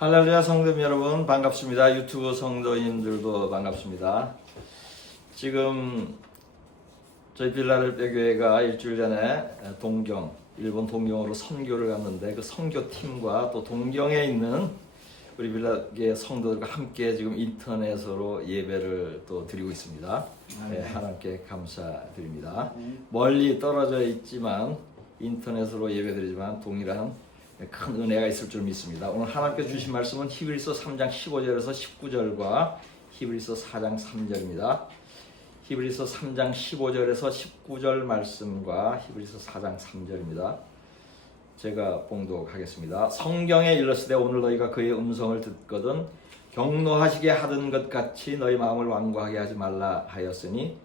할렐루야 성도님 여러분 반갑습니다. 유튜브 성도님들도 반갑습니다. 지금 저희 빌라델피아 교회가 일주일 전에 일본 동경으로 선교를 갔는데 그 선교팀과 또 동경에 있는 우리 빌라교회 성도들과 함께 지금 인터넷으로 예배를 또 드리고 있습니다. 네, 하나님께 감사드립니다. 멀리 떨어져 있지만 인터넷으로 예배드리지만 동일한 큰 은혜가 있을 줄 믿습니다. 오늘 하나님께 주신 말씀은 히브리서 3장 15절에서 19절과 히브리서 4장 3절입니다. 히브리서 3장 15절에서 19절 말씀과 히브리서 4장 3절입니다. 제가 봉독하겠습니다. 성경에 일렀으되 오늘 너희가 그의 음성을 듣거든 경노하시게 하던 것 같이 너희 마음을 완고하게 하지 말라 하였으니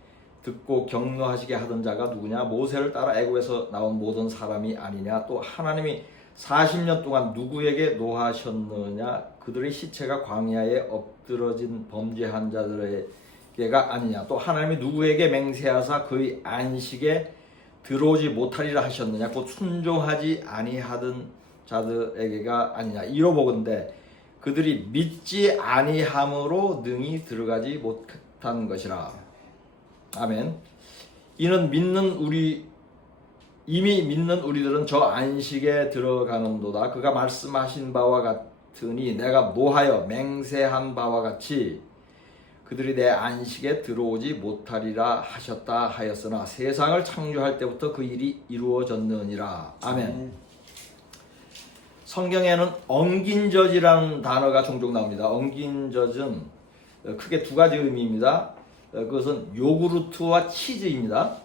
듣고 경노하시게 하던 자가 누구냐? 모세를 따라 애굽에서 나온 모든 사람이 아니냐? 또 하나님이 40년 동안 누구에게 노하셨느냐? 그들의 시체가 광야에 엎드러진 범죄한 자들에게가 아니냐? 또 하나님이 누구에게 맹세하사 그의 안식에 들어오지 못하리라 하셨느냐? 곧 순종하지 아니하던 자들에게가 아니냐? 이로보건대 그들이 믿지 아니함으로 능히 들어가지 못한 것이라. 아멘. 이는 이미 믿는 우리들은 저 안식에 들어가는도다. 그가 말씀하신 바와 같으니 내가 노하여 맹세한 바와 같이 그들이 내 안식에 들어오지 못하리라 하셨다 하였으나 세상을 창조할 때부터 그 일이 이루어졌느니라. 아멘. 성경에는 엉긴젖이라는 단어가 종종 나옵니다. 엉긴젖은 크게 두 가지 의미입니다. 그것은 요구르트와 치즈입니다.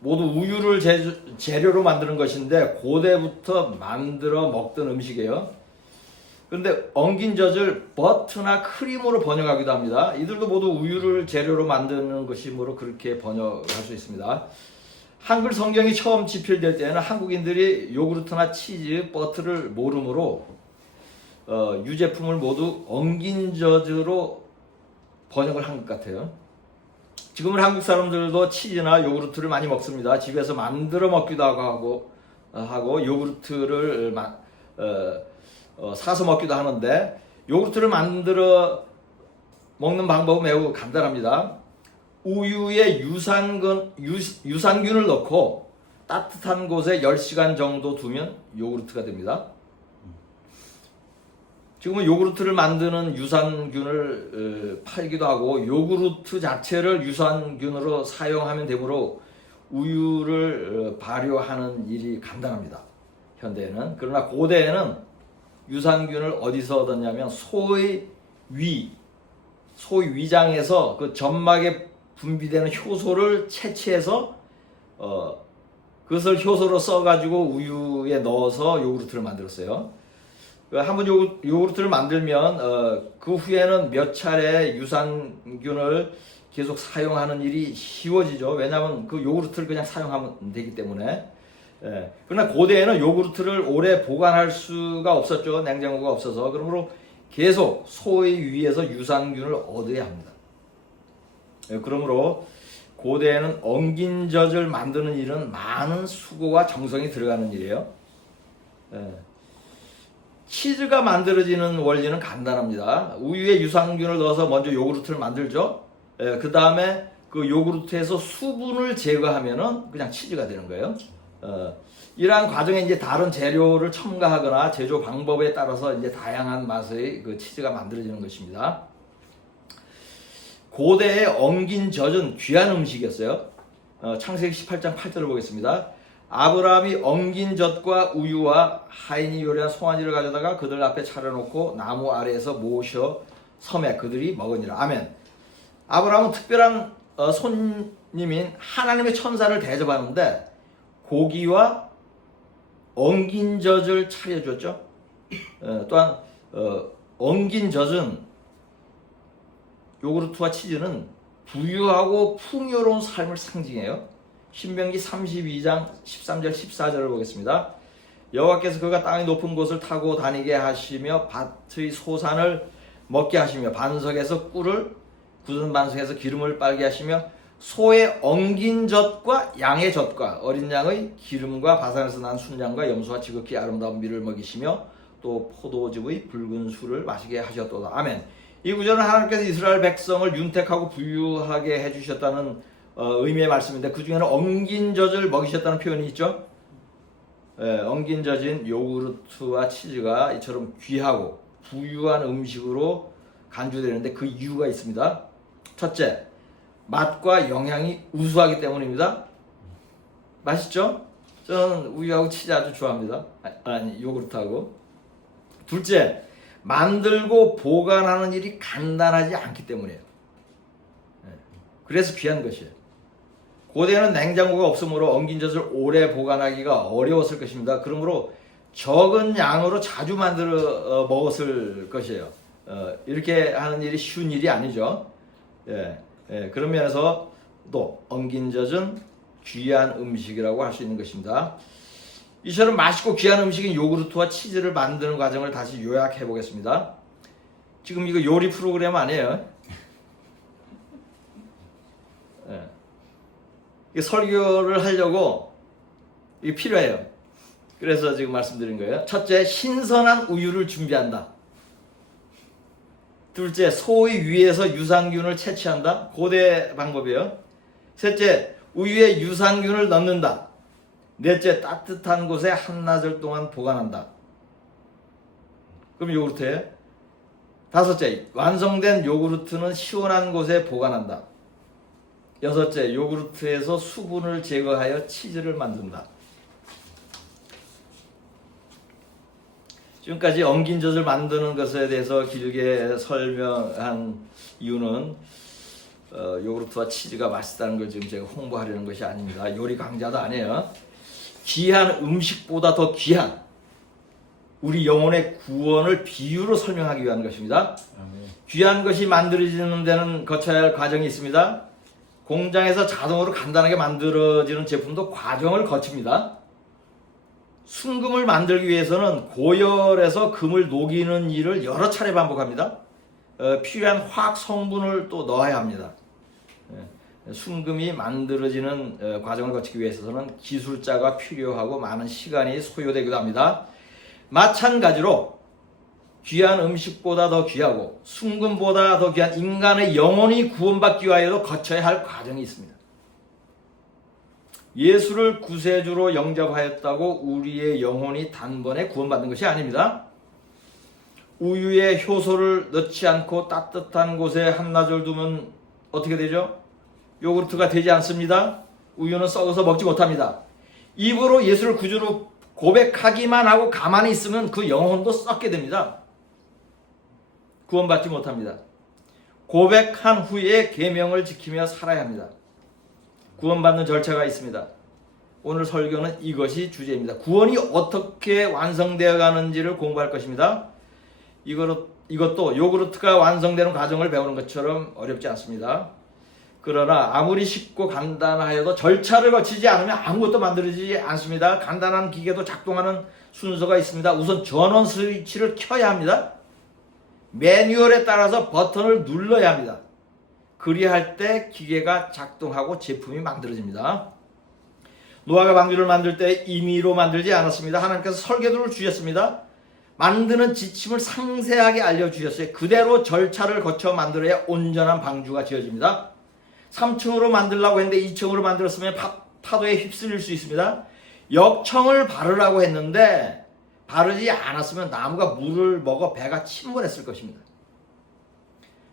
모두 우유를 재료로 만드는 것인데 고대부터 만들어 먹던 음식이에요. 그런데 엉긴 젖을 버터나 크림으로 번역하기도 합니다. 이들도 모두 우유를 재료로 만드는 것이므로 그렇게 번역할 수 있습니다. 한글 성경이 처음 집필될 때는 한국인들이 요구르트나 치즈, 버터를 모르므로 유제품을 모두 엉긴 젖으로 번역을 한 것 같아요. 지금은 한국 사람들도 치즈나 요구르트를 많이 먹습니다. 집에서 만들어 먹기도 하고 요구르트를 사서 먹기도 하는데 요구르트를 만들어 먹는 방법은 매우 간단합니다. 우유에 유산균을 넣고 따뜻한 곳에 10시간 정도 두면 요구르트가 됩니다. 지금은 요구르트를 만드는 유산균을 팔기도 하고 요구르트 자체를 유산균으로 사용하면 되므로 우유를 발효하는 일이 간단합니다. 현대에는. 그러나 고대에는 유산균을 어디서 얻었냐면 소의 위장에서 그 점막에 분비되는 효소를 채취해서 그것을 효소로 써가지고 우유에 넣어서 요구르트를 만들었어요. 한번 요구르트를 만들면 그 후에는 몇 차례 유산균을 계속 사용하는 일이 쉬워지죠. 왜냐하면 그 요구르트를 그냥 사용하면 되기 때문에. 그러나 고대에는 요구르트를 오래 보관할 수가 없었죠. 냉장고가 없어서. 그러므로 계속 소의 위에서 유산균을 얻어야 합니다. 그러므로 고대에는 엉긴 젖을 만드는 일은 많은 수고와 정성이 들어가는 일이에요. 치즈가 만들어지는 원리는 간단합니다. 우유에 유산균을 넣어서 먼저 요구르트를 만들죠. 그 다음에 그 요구르트에서 수분을 제거하면은 그냥 치즈가 되는 거예요. 이러한 과정에 이제 다른 재료를 첨가하거나 제조 방법에 따라서 이제 다양한 맛의 그 치즈가 만들어지는 것입니다. 고대의 엉긴 젖은 귀한 음식이었어요. 창세기 18장 8절을 보겠습니다. 아브라함이 엉긴 젖과 우유와 하인이 요리한 송아지를 가져다가 그들 앞에 차려놓고 나무 아래에서 모셔 섬에 그들이 먹으니라. 아멘. 아브라함은 특별한 손님인 하나님의 천사를 대접하는데 고기와 엉긴 젖을 차려줬죠. 또한 엉긴 젖은 요구르트와 치즈는 부유하고 풍요로운 삶을 상징해요. 신명기 32장 13절 14절을 보겠습니다. 여호와께서 그가 땅의 높은 곳을 타고 다니게 하시며 밭의 소산을 먹게 하시며 반석에서 꿀을 굳은 반석에서 기름을 빨게 하시며 소의 엉긴 젖과 양의 젖과 어린 양의 기름과 바산에서 난 순양과 염소와 지극히 아름다운 밀을 먹이시며 또 포도즙의 붉은 술을 마시게 하셨도다. 아멘. 이 구절은 하나님께서 이스라엘 백성을 윤택하고 부유하게 해주셨다는 의미의 말씀인데, 그 중에는 엉긴 젖을 먹이셨다는 표현이 있죠. 엉긴 젖인 요구르트와 치즈가 이처럼 귀하고 부유한 음식으로 간주되는데 그 이유가 있습니다. 첫째, 맛과 영양이 우수하기 때문입니다. 맛있죠? 저는 우유하고 치즈 아주 좋아합니다. 아니, 요구르트하고. 둘째, 만들고 보관하는 일이 간단하지 않기 때문이에요. 그래서 귀한 것이에요. 고대에는 냉장고가 없으므로 엉긴 젖을 오래 보관하기가 어려웠을 것입니다. 그러므로 적은 양으로 자주 만들어 먹었을 것이에요. 이렇게 하는 일이 쉬운 일이 아니죠. 그런 면에서 또 엉긴 젖은 귀한 음식이라고 할 수 있는 것입니다. 이처럼 맛있고 귀한 음식인 요구르트와 치즈를 만드는 과정을 다시 요약해 보겠습니다. 지금 이거 요리 프로그램 아니에요. 설교를 하려고 이게 필요해요. 그래서 지금 말씀드린 거예요. 첫째, 신선한 우유를 준비한다. 둘째, 소의 위에서 유산균을 채취한다. 고대 방법이에요. 셋째, 우유에 유산균을 넣는다. 넷째, 따뜻한 곳에 한나절 동안 보관한다. 그럼 요구르트예요. 다섯째, 완성된 요구르트는 시원한 곳에 보관한다. 여섯째, 요구르트에서 수분을 제거하여 치즈를 만든다. 지금까지 엉긴 젖을 만드는 것에 대해서 길게 설명한 이유는 요구르트와 치즈가 맛있다는 걸 지금 제가 홍보하려는 것이 아닙니다. 요리 강좌도 아니에요. 귀한 음식보다 더 귀한 우리 영혼의 구원을 비유로 설명하기 위한 것입니다. 귀한 것이 만들어지는 데는 거쳐야 할 과정이 있습니다. 공장에서 자동으로 간단하게 만들어지는 제품도 과정을 거칩니다. 순금을 만들기 위해서는 고열에서 금을 녹이는 일을 여러 차례 반복합니다. 필요한 화학 성분을 또 넣어야 합니다. 순금이 만들어지는 과정을 거치기 위해서는 기술자가 필요하고 많은 시간이 소요되기도 합니다. 마찬가지로 귀한 음식보다 더 귀하고 순금보다 더 귀한 인간의 영혼이 구원받기 위하여도 거쳐야 할 과정이 있습니다. 예수를 구세주로 영접하였다고 우리의 영혼이 단번에 구원받는 것이 아닙니다. 우유에 효소를 넣지 않고 따뜻한 곳에 한나절 두면 어떻게 되죠? 요구르트가 되지 않습니다. 우유는 썩어서 먹지 못합니다. 입으로 예수를 구주로 고백하기만 하고 가만히 있으면 그 영혼도 썩게 됩니다. 구원받지 못합니다. 고백한 후에 계명을 지키며 살아야 합니다. 구원받는 절차가 있습니다. 오늘 설교는 이것이 주제입니다. 구원이 어떻게 완성되어 가는지를 공부할 것입니다. 이것도 요구르트가 완성되는 과정을 배우는 것처럼 어렵지 않습니다. 그러나 아무리 쉽고 간단하여도 절차를 거치지 않으면 아무것도 만들어지지 않습니다. 간단한 기계도 작동하는 순서가 있습니다. 우선 전원 스위치를 켜야 합니다. 매뉴얼에 따라서 버튼을 눌러야 합니다. 그리할 때 기계가 작동하고 제품이 만들어집니다. 노아가 방주를 만들 때 임의로 만들지 않았습니다. 하나님께서 설계도를 주셨습니다. 만드는 지침을 상세하게 알려주셨어요. 그대로 절차를 거쳐 만들어야 온전한 방주가 지어집니다. 3층으로 만들려고 했는데 2층으로 만들었으면 파도에 휩쓸릴 수 있습니다. 역청을 바르라고 했는데 바르지 않았으면 나무가 물을 먹어 배가 침몰했을 것입니다.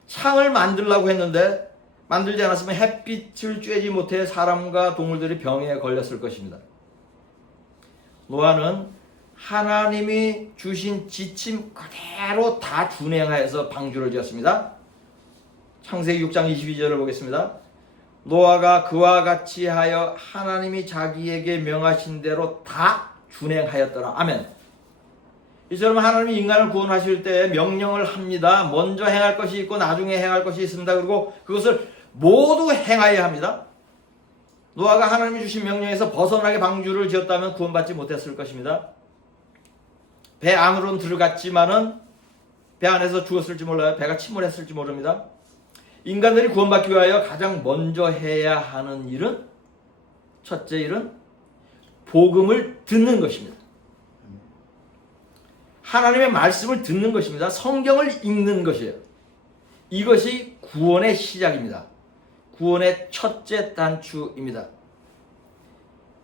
창을 만들려고 했는데 만들지 않았으면 햇빛을 쬐지 못해 사람과 동물들이 병에 걸렸을 것입니다. 노아는 하나님이 주신 지침 그대로 다 준행하여서 방주를 지었습니다. 창세기 6장 22절을 보겠습니다. 노아가 그와 같이 하여 하나님이 자기에게 명하신 대로 다 준행하였더라. 아멘. 이처럼 하나님이 인간을 구원하실 때 명령을 합니다. 먼저 행할 것이 있고 나중에 행할 것이 있습니다. 그리고 그것을 모두 행하여야 합니다. 노아가 하나님이 주신 명령에서 벗어나게 방주를 지었다면 구원받지 못했을 것입니다. 배 안으로는 들어갔지만은 배 안에서 죽었을지 몰라요. 배가 침몰했을지 모릅니다. 인간들이 구원받기 위하여 가장 먼저 해야 하는 일은, 첫째 일은 복음을 듣는 것입니다. 하나님의 말씀을 듣는 것입니다. 성경을 읽는 것이에요. 이것이 구원의 시작입니다. 구원의 첫째 단추입니다.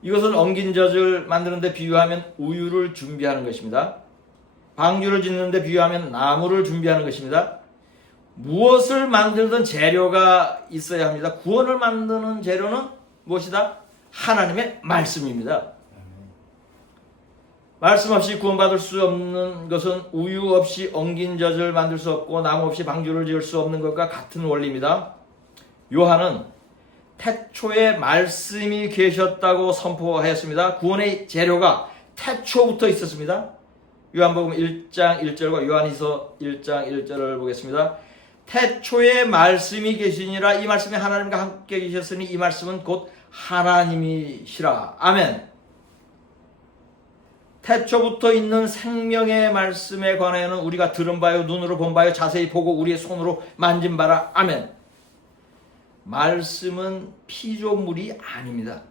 이것은 엉긴 젖을 만드는데 비유하면 우유를 준비하는 것입니다. 방주를 짓는데 비유하면 나무를 준비하는 것입니다. 무엇을 만들든 재료가 있어야 합니다. 구원을 만드는 재료는 무엇이다? 하나님의 말씀입니다. 말씀 없이 구원받을 수 없는 것은 우유 없이 엉긴 젖을 만들 수 없고 나무 없이 방주를 지을 수 없는 것과 같은 원리입니다. 요한은 태초에 말씀이 계셨다고 선포하였습니다. 구원의 재료가 태초부터 있었습니다. 요한복음 1장 1절과 요한이서 1장 1절을 보겠습니다. 태초에 말씀이 계시니라. 이 말씀이 하나님과 함께 계셨으니 이 말씀은 곧 하나님이시라. 아멘. 태초부터 있는 생명의 말씀에 관하여는 우리가 들은 바요 눈으로 본 바요 자세히 보고 우리의 손으로 만진 바라. 아멘. 말씀은 피조물이 아닙니다.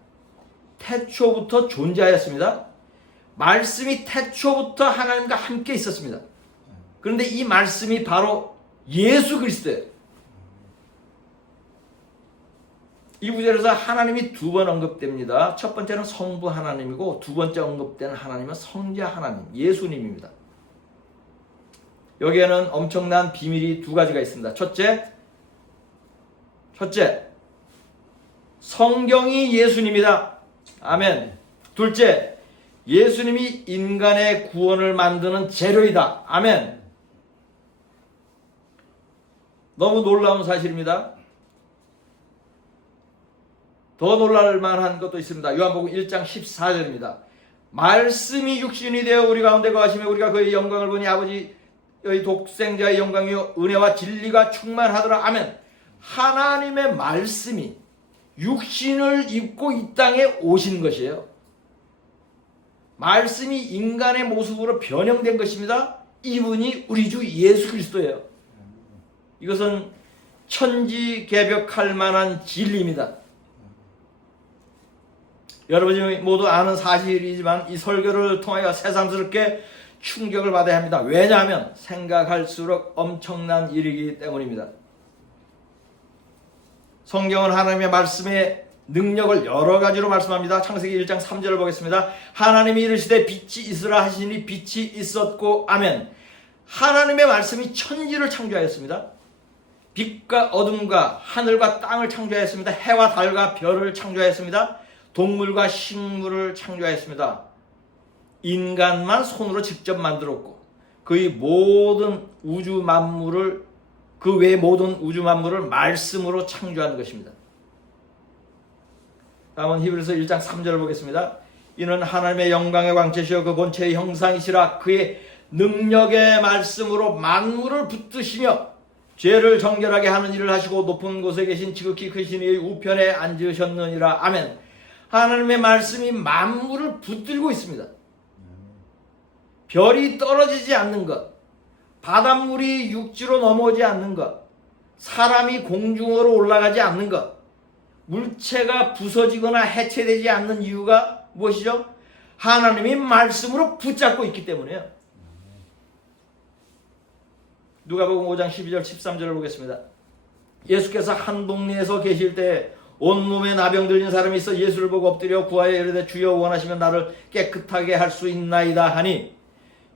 태초부터 존재하였습니다. 말씀이 태초부터 하나님과 함께 있었습니다. 그런데 이 말씀이 바로 예수 그리스도예요. 이 구절에서 하나님이 두 번 언급됩니다. 첫 번째는 성부 하나님이고 두 번째 언급되는 하나님은 성자 하나님, 예수님입니다. 여기에는 엄청난 비밀이 두 가지가 있습니다. 첫째, 성경이 예수님이다. 아멘. 둘째, 예수님이 인간의 구원을 만드는 재료이다. 아멘. 너무 놀라운 사실입니다. 더 놀랄 만한 것도 있습니다. 요한복음 1장 14절입니다. 말씀이 육신이 되어 우리 가운데 거하시며 우리가 그의 영광을 보니 아버지의 독생자의 영광이요 은혜와 진리가 충만하더라. 아멘. 하나님의 말씀이 육신을 입고 이 땅에 오신 것이에요. 말씀이 인간의 모습으로 변형된 것입니다. 이분이 우리 주 예수 그리스도예요. 이것은 천지개벽할 만한 진리입니다. 여러분이 모두 아는 사실이지만 이 설교를 통하여 새삼스럽게 충격을 받아야 합니다. 왜냐하면 생각할수록 엄청난 일이기 때문입니다. 성경은 하나님의 말씀의 능력을 여러 가지로 말씀합니다. 창세기 1장 3절을 보겠습니다. 하나님이 이르시되 빛이 있으라 하시니 빛이 있었고 아멘. 하나님의 말씀이 천지를 창조하였습니다. 빛과 어둠과 하늘과 땅을 창조하였습니다. 해와 달과 별을 창조하였습니다. 동물과 식물을 창조하였습니다. 인간만 손으로 직접 만들었고 그의 모든 우주 만물을 그 외의 모든 우주 만물을 말씀으로 창조한 것입니다. 다음은 히브리서 1장 3절을 보겠습니다. 이는 하나님의 영광의 광채시여 그 본체의 형상이시라. 그의 능력의 말씀으로 만물을 붙드시며 죄를 정결하게 하는 일을 하시고 높은 곳에 계신 지극히 크신 이의 우편에 앉으셨느니라. 아멘. 하나님의 말씀이 만물을 붙들고 있습니다. 별이 떨어지지 않는 것, 바닷물이 육지로 넘어오지 않는 것, 사람이 공중으로 올라가지 않는 것, 물체가 부서지거나 해체되지 않는 이유가 무엇이죠? 하나님이 말씀으로 붙잡고 있기 때문이에요. 누가복음 5장 12절 13절을 보겠습니다. 예수께서 한 동네에서 계실 때 온몸에 나병 들린 사람이 있어 예수를 보고 엎드려 구하여 이르되 주여 원하시면 나를 깨끗하게 할 수 있나이다 하니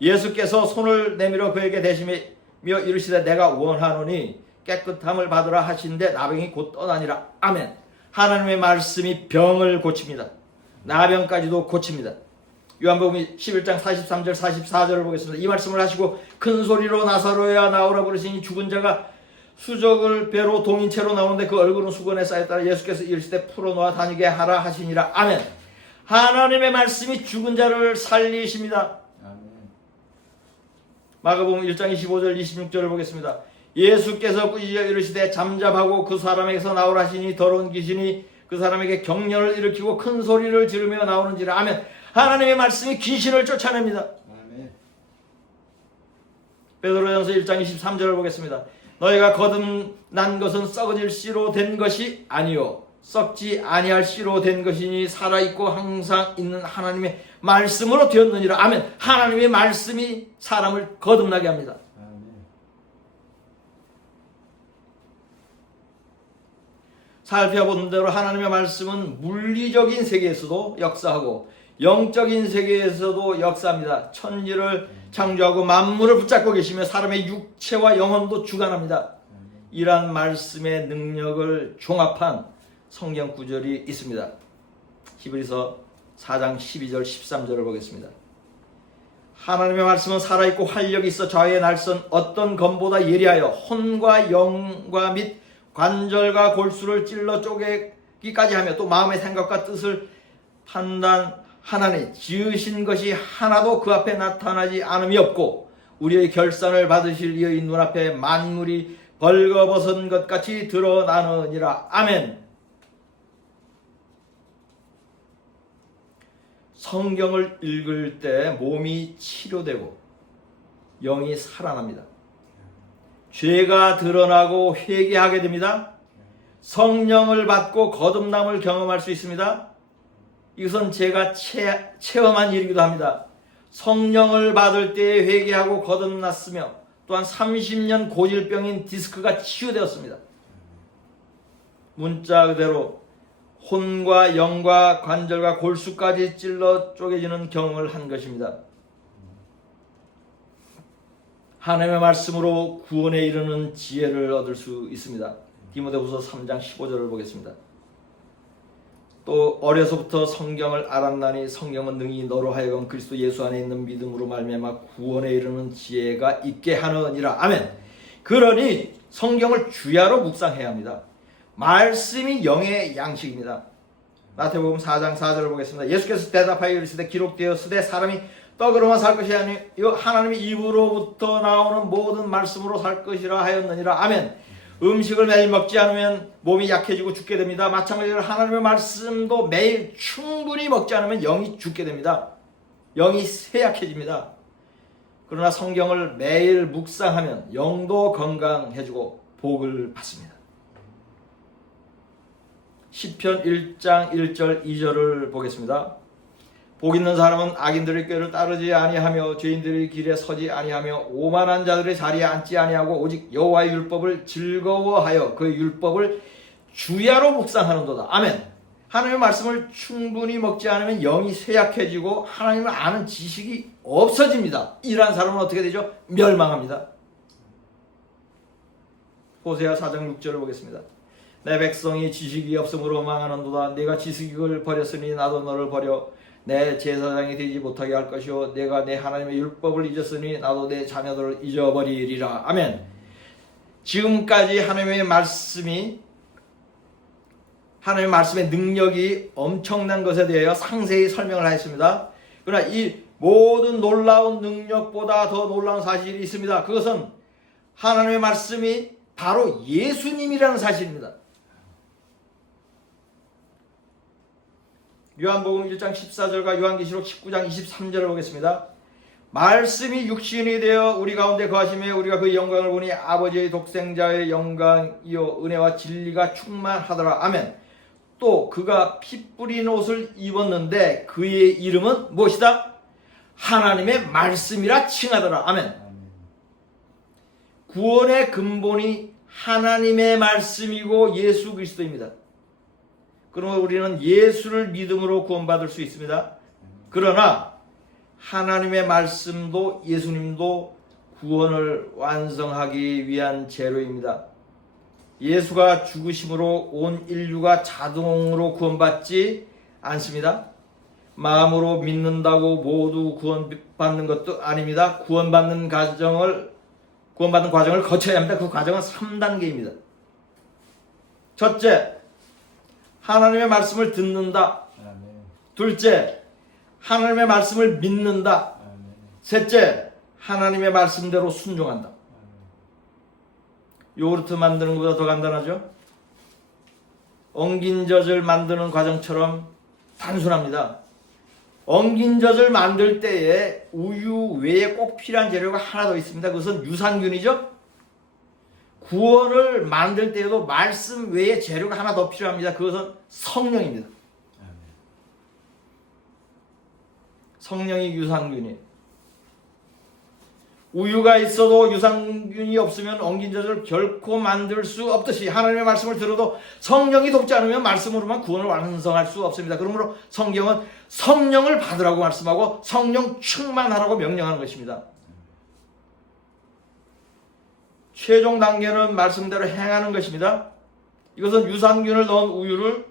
예수께서 손을 내밀어 그에게 대시며 이르시되 내가 원하노니 깨끗함을 받으라 하신데 나병이 곧 떠나니라. 아멘. 하나님의 말씀이 병을 고칩니다. 나병까지도 고칩니다. 요한복음 11장 43절 44절을 보겠습니다. 이 말씀을 하시고 큰 소리로 나사로야 나오라 부르시니 죽은 자가 수족을 배로 동인채로 나오는데 그 얼굴은 수건에 쌓였다라. 예수께서 이르시되 풀어놓아 다니게 하라 하시니라. 아멘. 하나님의 말씀이 죽은 자를 살리십니다. 마가복음 1장 25절 26절을 보겠습니다. 예수께서 꾸짖어 이르시되 잠잠하고 그 사람에게서 나오라 하시니 더러운 귀신이 그 사람에게 경련을 일으키고 큰 소리를 지르며 나오는지라. 아멘. 하나님의 말씀이 귀신을 쫓아냅니다. 아멘. 베드로전서 1장 23절을 보겠습니다. 너희가 거듭난 것은 썩어질 씨로 된 것이 아니요 썩지 아니할 씨로 된 것이니 살아있고 항상 있는 하나님의 말씀으로 되었느니라. 아멘. 하나님의 말씀이 사람을 거듭나게 합니다. 살펴본 대로 하나님의 말씀은 물리적인 세계에서도 역사하고 영적인 세계에서도 역사합니다. 천지를 창조하고 만물을 붙잡고 계시며 사람의 육체와 영혼도 주관합니다. 이러한 말씀의 능력을 종합한 성경 구절이 있습니다. 히브리서 4장 12절 13절을 보겠습니다. 하나님의 말씀은 살아있고 활력이 있어 좌우에 날선 어떤 검보다 예리하여 혼과 영과 및 관절과 골수를 찔러 쪼개기까지 하며 또 마음의 생각과 뜻을 판단하나니 지으신 것이 하나도 그 앞에 나타나지 않음이 없고 우리의 결산을 받으실 이의 눈앞에 만물이 벌거벗은 것 같이 드러나느니라. 아멘. 성경을 읽을 때 몸이 치료되고 영이 살아납니다. 죄가 드러나고 회개하게 됩니다. 성령을 받고 거듭남을 경험할 수 있습니다. 이것은 제가 체험한 일이기도 합니다. 성령을 받을 때 회개하고 거듭났으며 또한 30년 고질병인 디스크가 치유되었습니다. 문자 그대로 혼과 영과 관절과 골수까지 찔러 쪼개지는 경험을 한 것입니다. 하나님의 말씀으로 구원에 이르는 지혜를 얻을 수 있습니다. 디모데후서 3장 15절을 보겠습니다. 또 어려서부터 성경을 알았나니 성경은 능히 너로 하여금 그리스도 예수 안에 있는 믿음으로 말미암아 구원에 이르는 지혜가 있게 하느니라. 아멘. 그러니 성경을 주야로 묵상해야 합니다. 말씀이 영의 양식입니다. 마태복음 4장 4절을 보겠습니다. 예수께서 대답하여 이르시되 기록되었으되 사람이 떡으로만 살 것이 아니요 하나님의 입으로부터 나오는 모든 말씀으로 살 것이라 하였느니라. 아멘. 음식을 매일 먹지 않으면 몸이 약해지고 죽게 됩니다. 마찬가지로 하나님의 말씀도 매일 충분히 먹지 않으면 영이 죽게 됩니다. 영이 쇠약해집니다. 그러나 성경을 매일 묵상하면 영도 건강해지고 복을 받습니다. 시편 1장 1절 2절을 보겠습니다. 복 있는 사람은 악인들의 꾀를 따르지 아니하며 죄인들의 길에 서지 아니하며 오만한 자들의 자리에 앉지 아니하고 오직 여호와의 율법을 즐거워하여 그 율법을 주야로 묵상하는도다. 아멘. 하나님의 말씀을 충분히 먹지 않으면 영이 쇠약해지고 하나님을 아는 지식이 없어집니다. 이러한 사람은 어떻게 되죠? 멸망합니다. 호세아 4장 6절을 보겠습니다. 내 백성이 지식이 없으므로 망하는도다. 내가 지식을 버렸으니 나도 너를 버려 내 제사장이 되지 못하게 할 것이요 내가 내 하나님의 율법을 잊었으니 나도 내 자녀들을 잊어버리리라. 아멘. 지금까지 하나님의 말씀의 능력이 엄청난 것에 대하여 상세히 설명을 하였습니다. 그러나 이 모든 놀라운 능력보다 더 놀라운 사실이 있습니다. 그것은 하나님의 말씀이 바로 예수님이라는 사실입니다. 요한복음 1장 14절과 요한계시록 19장 23절을 보겠습니다. 말씀이 육신이 되어 우리 가운데 거하시며 우리가 그의 영광을 보니 아버지의 독생자의 영광이요 은혜와 진리가 충만하더라. 아멘. 또 그가 피 뿌린 옷을 입었는데 그의 이름은 무엇이다? 하나님의 말씀이라 칭하더라. 아멘. 구원의 근본이 하나님의 말씀이고 예수 그리스도입니다. 그러면 우리는 예수를 믿음으로 구원받을 수 있습니다. 그러나 하나님의 말씀도 예수님도 구원을 완성하기 위한 재료입니다. 예수가 죽으심으로 온 인류가 자동으로 구원받지 않습니다. 마음으로 믿는다고 모두 구원받는 것도 아닙니다. 구원받는 과정을 거쳐야 합니다. 그 과정은 3단계입니다. 첫째, 하나님의 말씀을 듣는다. 둘째, 하나님의 말씀을 믿는다. 셋째, 하나님의 말씀대로 순종한다. 요구르트 만드는 것보다 더 간단하죠? 엉긴 젖을 만드는 과정처럼 단순합니다. 엉긴 젖을 만들 때에 우유 외에 꼭 필요한 재료가 하나 더 있습니다. 그것은 유산균이죠? 구원을 만들 때에도 말씀 외에 재료가 하나 더 필요합니다. 그것은 성령입니다. 성령이 유산균이에요. 우유가 있어도 유산균이 없으면 엉긴 젖을 결코 만들 수 없듯이 하나님의 말씀을 들어도 성령이 돕지 않으면 말씀으로만 구원을 완성할 수 없습니다. 그러므로 성경은 성령을 받으라고 말씀하고 성령 충만하라고 명령하는 것입니다. 최종 단계는 말씀대로 행하는 것입니다. 이것은 유산균을 넣은 우유를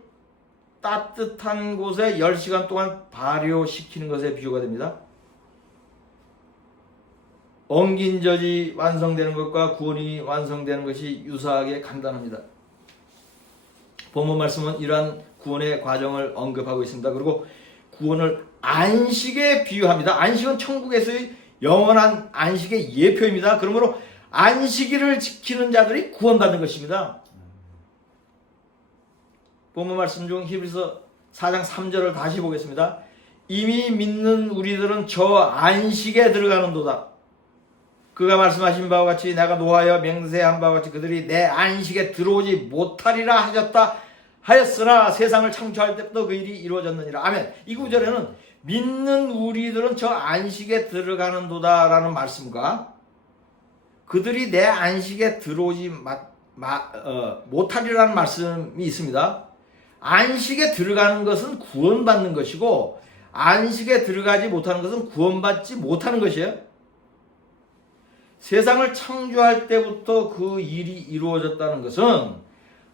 따뜻한 곳에 10시간 동안 발효시키는 것에 비유가 됩니다. 엉긴 젖이 완성되는 것과 구원이 완성되는 것이 유사하게 간단합니다. 본문 말씀은 이러한 구원의 과정을 언급하고 있습니다. 그리고 구원을 안식에 비유합니다. 안식은 천국에서의 영원한 안식의 예표입니다. 그러므로 안식일을 지키는 자들이 구원받는 것입니다. 본문 말씀 중 히브리서 4장 3절을 다시 보겠습니다. 이미 믿는 우리들은 저 안식에 들어가는도다. 그가 말씀하신 바와 같이 내가 노하여 맹세한 바와 같이 그들이 내 안식에 들어오지 못하리라 하였으나 세상을 창조할 때부터 그 일이 이루어졌느니라. 아멘. 이 구절에는 믿는 우리들은 저 안식에 들어가는도다 라는 말씀과 그들이 내 안식에 들어오지 못하리라는 말씀이 있습니다. 안식에 들어가는 것은 구원받는 것이고 안식에 들어가지 못하는 것은 구원받지 못하는 것이에요. 세상을 창조할 때부터 그 일이 이루어졌다는 것은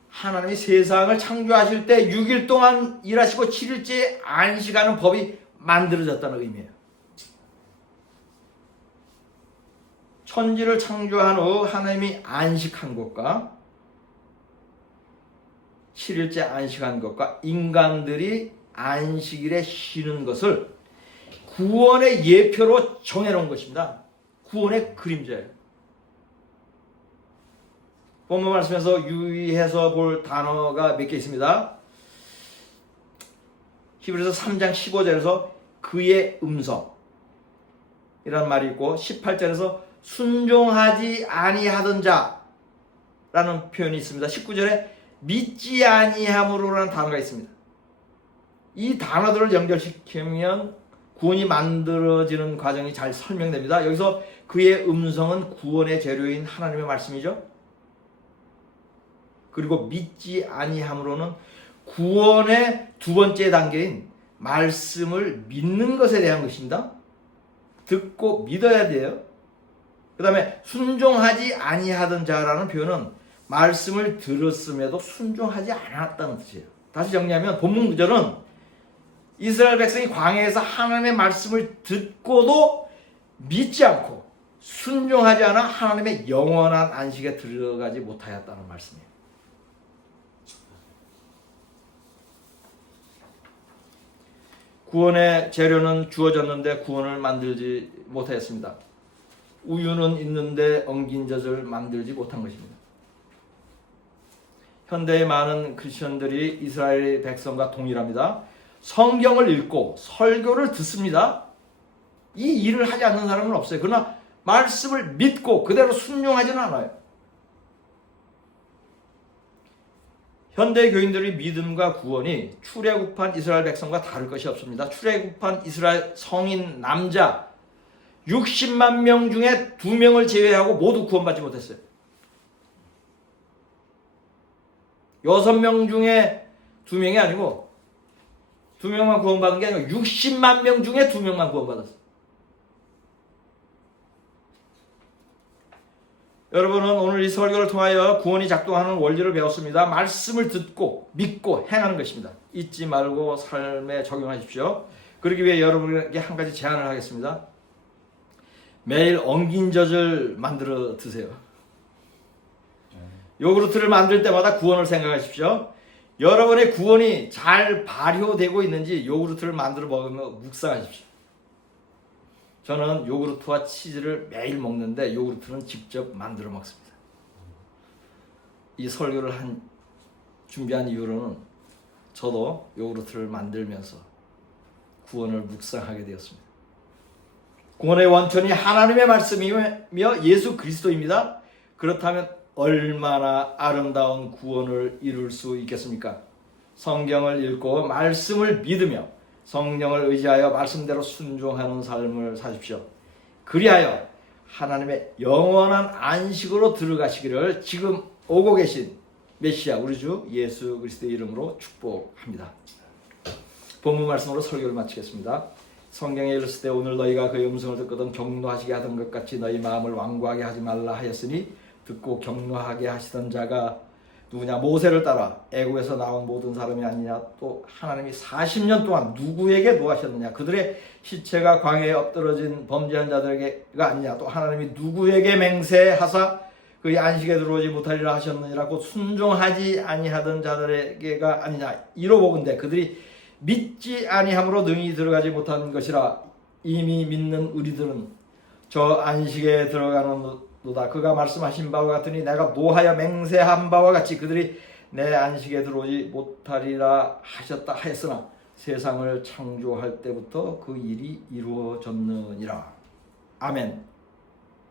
하나님이 세상을 창조하실 때 6일 동안 일하시고 7일째 안식하는 법이 만들어졌다는 의미예요. 천지를 창조한 후 하나님이 안식한 것과 7일째 안식한 것과 인간들이 안식일에 쉬는 것을 구원의 예표로 정해놓은 것입니다. 구원의 그림자예요. 본문 말씀에서 유의해서 볼 단어가 몇 개 있습니다. 히브리서 3장 15절에서 그의 음성 이라는 말이 있고 18절에서 순종하지 아니하던 자라는 표현이 있습니다. 19절에 믿지 아니함으로라는 단어가 있습니다. 이 단어들을 연결시키면 구원이 만들어지는 과정이 잘 설명됩니다. 여기서 그의 음성은 구원의 재료인 하나님의 말씀이죠. 그리고 믿지 아니함으로는 구원의 두 번째 단계인 말씀을 믿는 것에 대한 것입니다. 듣고 믿어야 돼요. 그 다음에 순종하지 아니하던 자라는 표현은 말씀을 들었음에도 순종하지 않았다는 뜻이에요. 다시 정리하면 본문 구절은 이스라엘 백성이 광야에서 하나님의 말씀을 듣고도 믿지 않고 순종하지 않아 하나님의 영원한 안식에 들어가지 못하였다는 말씀이에요. 구원의 재료는 주어졌는데 구원을 만들지 못하였습니다. 우유는 있는데 엉긴 젖을 만들지 못한 것입니다. 현대의 많은 크리스천들이 이스라엘 백성과 동일합니다. 성경을 읽고 설교를 듣습니다. 이 일을 하지 않는 사람은 없어요. 그러나 말씀을 믿고 그대로 순종하지는 않아요. 현대 교인들의 믿음과 구원이 출애굽한 이스라엘 백성과 다를 것이 없습니다. 출애굽한 이스라엘 성인 남자 60만 명 중에 2명을 제외하고 모두 구원받지 못했어요. 6명 중에 2명이 아니고 2명만 구원받은 게 아니고 60만 명 중에 2명만 구원받았어요. 여러분은 오늘 이 설교를 통하여 구원이 작동하는 원리를 배웠습니다. 말씀을 듣고 믿고 행하는 것입니다. 잊지 말고 삶에 적용하십시오. 그러기 위해 여러분에게 한 가지 제안을 하겠습니다. 매일 엉긴 젖을 만들어 드세요. 요구르트를 만들 때마다 구원을 생각하십시오. 여러분의 구원이 잘 발효되고 있는지 요구르트를 만들어 먹으며 묵상하십시오. 저는 요구르트와 치즈를 매일 먹는데 요구르트는 직접 만들어 먹습니다. 이 설교를 준비한 이후로는 저도 요구르트를 만들면서 구원을 묵상하게 되었습니다. 구원의 원천이 하나님의 말씀이며 예수 그리스도입니다. 그렇다면 얼마나 아름다운 구원을 이룰 수 있겠습니까? 성경을 읽고 말씀을 믿으며 성령을 의지하여 말씀대로 순종하는 삶을 사십시오. 그리하여 하나님의 영원한 안식으로 들어가시기를 지금 오고 계신 메시아 우리 주 예수 그리스도의 이름으로 축복합니다. 본문 말씀으로 설교를 마치겠습니다. 성경에 이르실 때 오늘 너희가 그의 음성을 듣거든 격노하시게 하던 것 같이 너희 마음을 완고하게 하지 말라 하였으니 듣고 격노하게 하시던 자가 누구냐? 모세를 따라 애국에서 나온 모든 사람이 아니냐? 또 하나님이 40년 동안 누구에게 노하셨느냐? 그들의 시체가 광야에 엎드러진 범죄한 자들에게가 아니냐? 또 하나님이 누구에게 맹세하사 그의 안식에 들어오지 못하리라 하셨느니라고 순종하지 아니하던 자들에게가 아니냐? 이로보건대 그들이 믿지 아니함으로 능히 들어가지 못한 것이라. 이미 믿는 우리들은 저 안식에 들어가는도다. 그가 말씀하신 바와 같으니 내가 노하여 맹세한 바와 같이 그들이 내 안식에 들어오지 못하리라 하셨다 하였으나 세상을 창조할 때부터 그 일이 이루어졌느니라. 아멘.